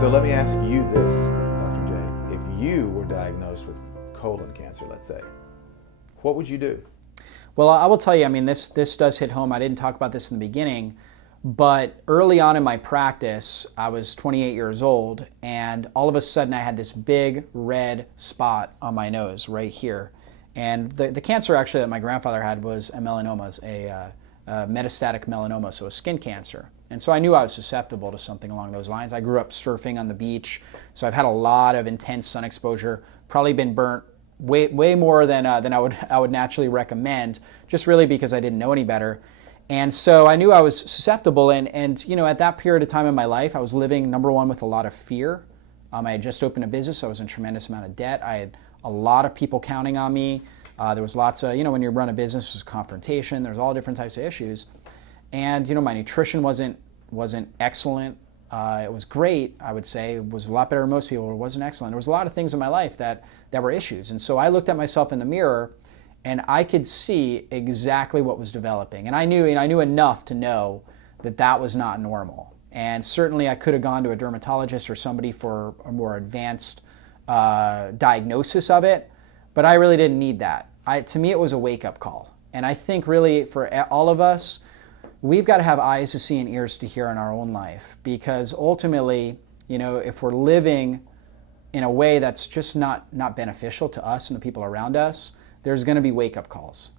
So let me ask you this, Dr. J. If you were diagnosed with colon cancer, let's say, what would you do? Well, I will tell you, I mean, this does hit home. I didn't talk about this in the beginning, but early on in my practice, I was 28 years old, and all of a sudden I had this big red spot on my nose right here. And the cancer actually that my grandfather had was a melanoma, a metastatic melanoma, so a skin cancer. And so I knew I was susceptible to something along those lines. I grew up surfing on the beach, so I've had a lot of intense sun exposure, probably been burnt way more than I would naturally recommend, just really because I didn't know any better. And so I knew I was susceptible, and you know, at that period of time in my life, I was living, number one, with a lot of fear. I had just opened a business, so I was in a tremendous amount of debt. I had a lot of people counting on me. There was lots of, you know, when you run a business, there's confrontation, there's all different types of issues. And you know, my nutrition wasn't excellent. It was great, I would say. It was a lot better than most people, but it wasn't excellent. There was a lot of things in my life that were issues. And so I looked at myself in the mirror, and I could see exactly what was developing. And I knew enough to know that that was not normal. And certainly I could have gone to a dermatologist or somebody for a more advanced diagnosis of it, but I really didn't need that. To me, it was a wake-up call. And I think really for all of us, we've got to have eyes to see and ears to hear in our own life, because ultimately, you know, if we're living in a way that's just not beneficial to us and the people around us, there's going to be wake-up calls.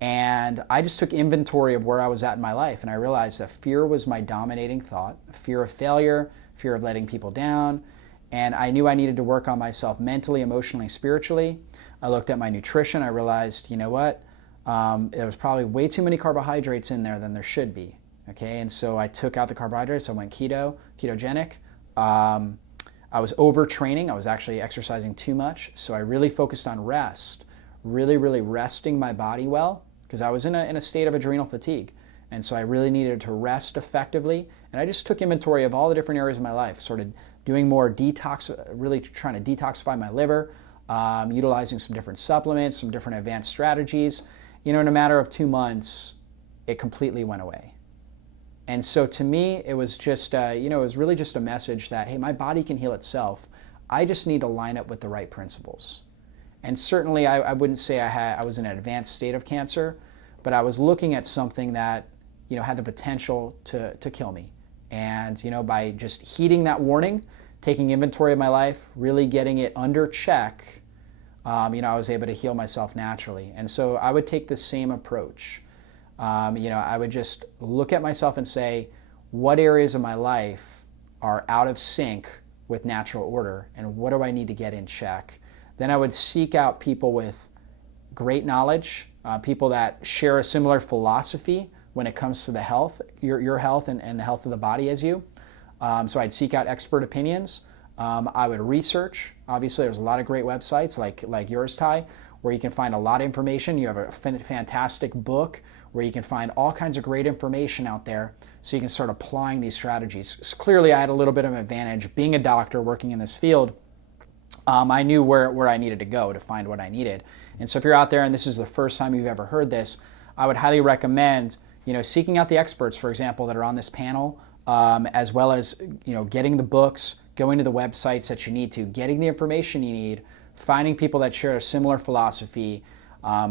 And I just took inventory of where I was at in my life, and I realized that fear was my dominating thought, fear of failure, fear of letting people down, and I knew I needed to work on myself mentally, emotionally, spiritually. I looked at my nutrition. I realized, you know what? There was probably way too many carbohydrates in there than there should be. Okay, and so I took out the carbohydrates. I went ketogenic. I was overtraining. I was actually exercising too much. So I really focused on rest, really resting my body well, because I was in a state of adrenal fatigue. And so I really needed to rest effectively. And I just took inventory of all the different areas of my life, started doing more detox, really trying to detoxify my liver, utilizing some different supplements, some different advanced strategies. You know, in a matter of 2 months, it completely went away. And so to me, it was just, you know, it was really just a message that, hey, my body can heal itself. I just need to line up with the right principles. And certainly, I wouldn't say I was in an advanced state of cancer, but I was looking at something that, you know, had the potential to kill me. And, you know, by just heeding that warning, taking inventory of my life, really getting it under check, you know, I was able to heal myself naturally. And so I would take the same approach. You know, I would just look at myself and say, what areas of my life are out of sync with natural order, and what do I need to get in check? Then I would seek out people with great knowledge, people that share a similar philosophy when it comes to the health, your health and the health of the body as you. So I'd seek out expert opinions. I would research. Obviously, there's a lot of great websites like yours, Ty, where you can find a lot of information. You have a fantastic book where you can find all kinds of great information out there, so you can start applying these strategies. So clearly, I had a little bit of an advantage being a doctor working in this field. I knew where I needed to go to find what I needed. And so if you're out there and this is the first time you've ever heard this, I would highly recommend, you know, seeking out the experts, for example, that are on this panel, as well as, you know, getting the books, going to the websites that you need to, getting the information you need, finding people that share a similar philosophy,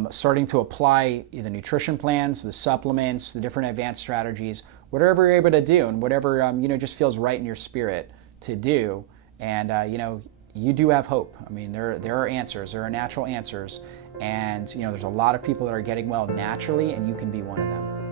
starting to apply the nutrition plans, the supplements, the different advanced strategies, whatever you're able to do, and whatever you know, just feels right in your spirit to do. And you know, you do have hope. I mean, there are answers, there are natural answers, and you know, there's a lot of people that are getting well naturally, and you can be one of them.